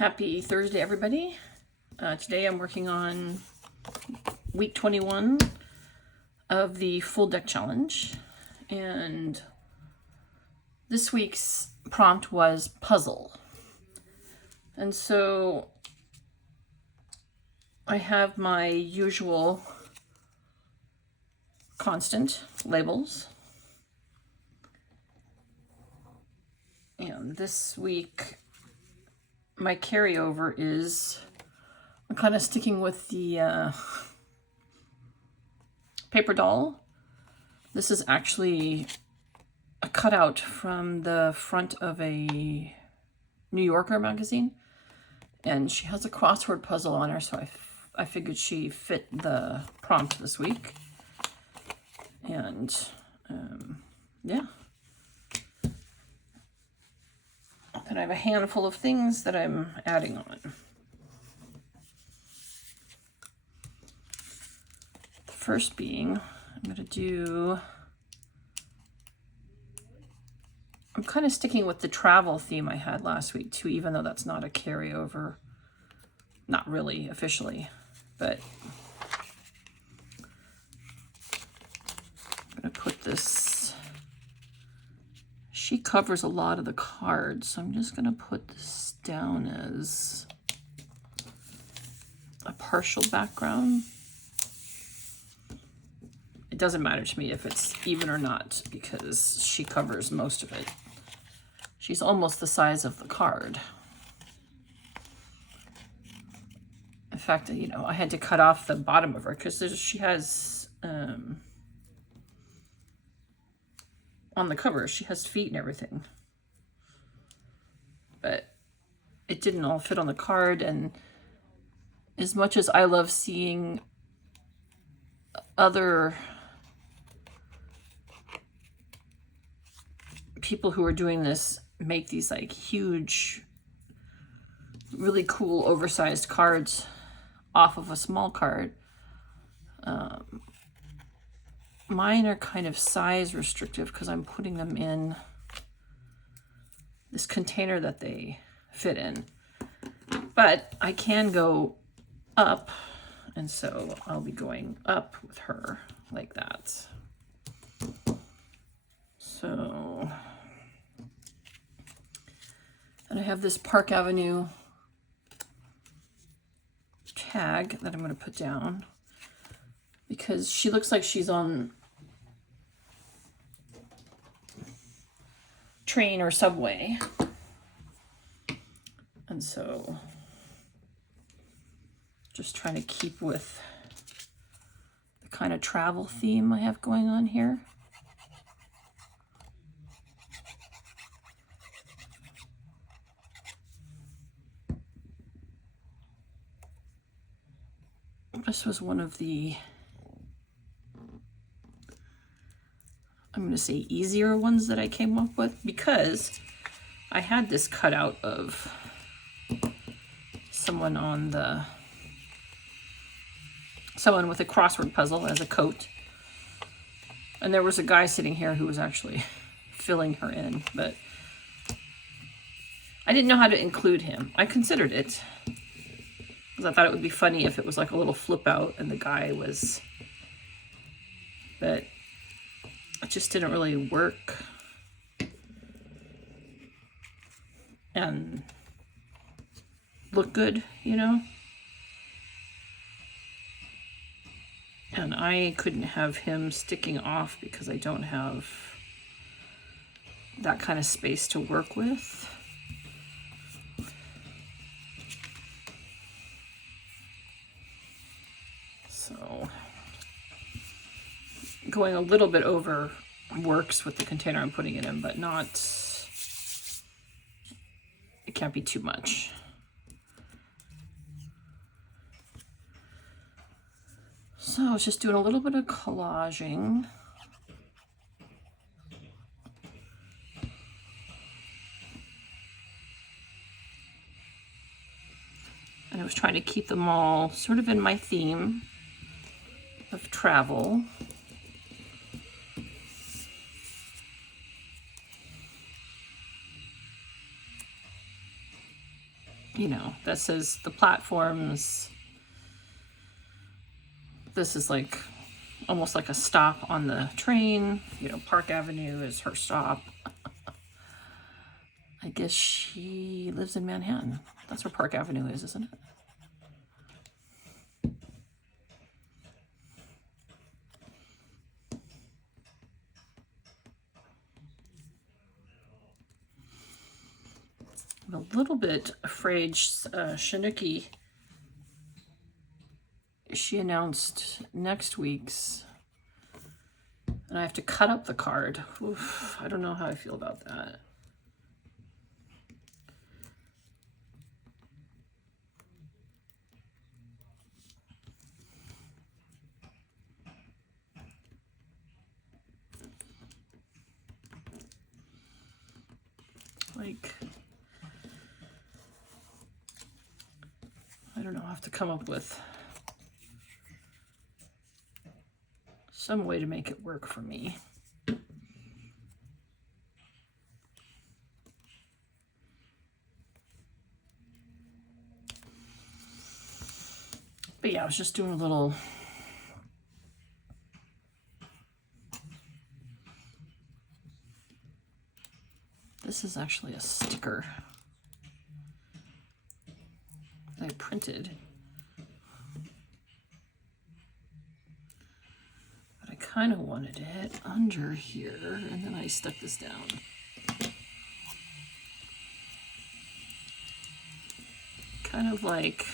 Happy Thursday, everybody. Today I'm working on week 21 of the full deck challenge. And this week's prompt was puzzle. And so I have my usual constant labels. And this week, my carryover is, I'm kind of sticking with the paper doll. This is actually a cutout from the front of a New Yorker magazine. And she has a crossword puzzle on her, so I figured she fit the prompt this week. And yeah. And I have a handful of things that I'm adding on. The first being, I'm kind of sticking with the travel theme I had last week too, even though that's not a carryover. Not really officially, but I'm going to put this. She covers a lot of the cards, so I'm just going to put this down as a partial background. It doesn't matter to me if it's even or not, because she covers most of it. She's almost the size of the card. In fact, you know, I had to cut off the bottom of her because she has... on the cover, she has feet and everything. But it didn't all fit on the card, and as much as I love seeing other people who are doing this make these like huge, really cool oversized cards off of a small card, mine are kind of size restrictive because I'm putting them in this container that they fit in. But I can go up, and so I'll be going up with her like that. So, and I have this Park Avenue tag that I'm going to put down because she looks like she's on train or subway, and so just trying to keep with the kind of travel theme I have going on here. This was one of the, I'm going to say, easier ones that I came up with, because I had this cutout of someone with a crossword puzzle as a coat. And there was a guy sitting here who was actually filling her in, but I didn't know how to include him. I considered it, because I thought it would be funny if it was like a little flip out and the guy was, but it just didn't really work. And look good, you know? And I couldn't have him sticking off because I don't have that kind of space to work with. So going a little bit over works with the container I'm putting it in, but not, it can't be too much. So I was just doing a little bit of collaging. And I was trying to keep them all sort of in my theme of travel. you know, that says the platforms. This is like almost like a stop on the train. You know, Park Avenue is her stop. I guess she lives in Manhattan. That's where Park Avenue is, isn't it? I'm a little bit afraid Shanuki, she announced next week's, and I have to cut up the card. Oof, I don't know how I feel about that. Like, I don't know, I'll have to come up with some way to make it work for me. But yeah, I was just doing a little this is actually a sticker that I printed. But I kind of wanted it under here, and then I stuck this down. Kind of like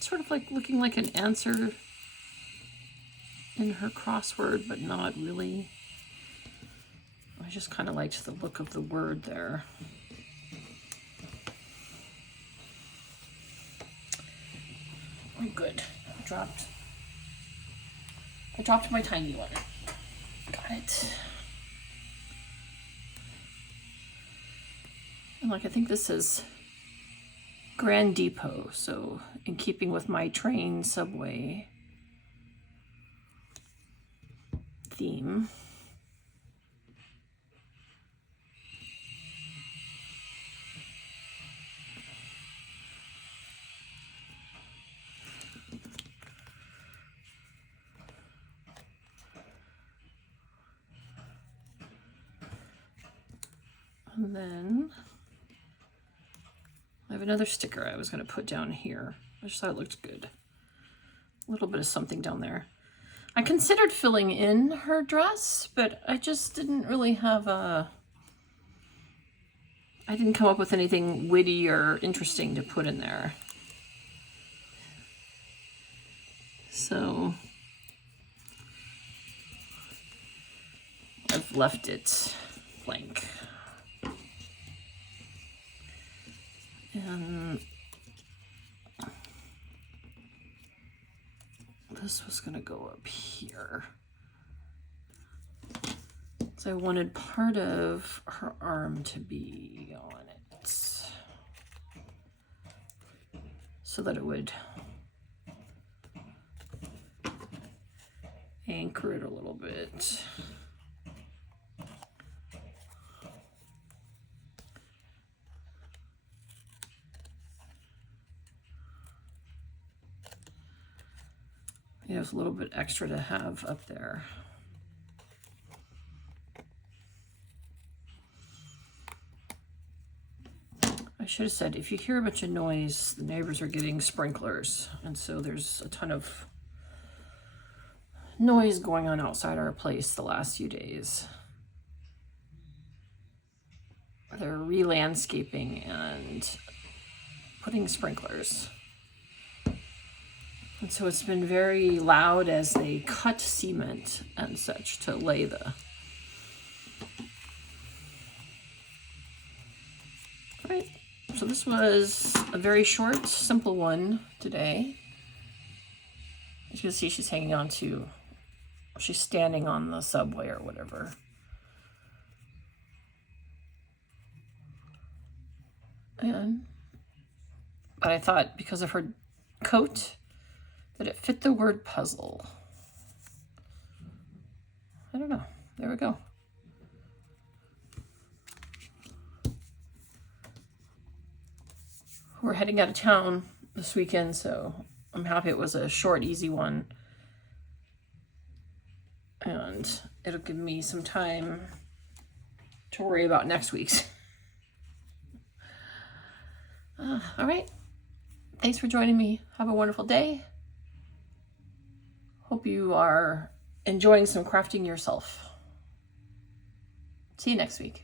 sort of like looking like an answer in her crossword, but not really. I just kind of liked the look of the word there. Oh, good. I dropped my tiny one. Got it. And like, I think this is Grand Depot, so in keeping with my train subway theme. And then I have another sticker I was going to put down here. I just thought it looked good. A little bit of something down there. I considered filling in her dress, but I just didn't really have I didn't come up with anything witty or interesting to put in there. So I've left it blank. And this was going to go up here. So I wanted part of her arm to be on it so that it would anchor it a little bit. You know, it's a little bit extra to have up there. I should have said, if you hear a bunch of noise, the neighbors are getting sprinklers, and so there's a ton of noise going on outside our place the last few days. They're re-landscaping and putting sprinklers. And so it's been very loud as they cut cement and such to lay the... Right. So this was a very short, simple one today. As you can see, she's hanging on to... She's standing on the subway or whatever. But I thought because of her coat, but it fit the word puzzle. I don't know. There we go. We're heading out of town this weekend, so I'm happy it was a short, easy one. And it'll give me some time to worry about next week's. All right. Thanks for joining me. Have a wonderful day. Hope you are enjoying some crafting yourself. See you next week.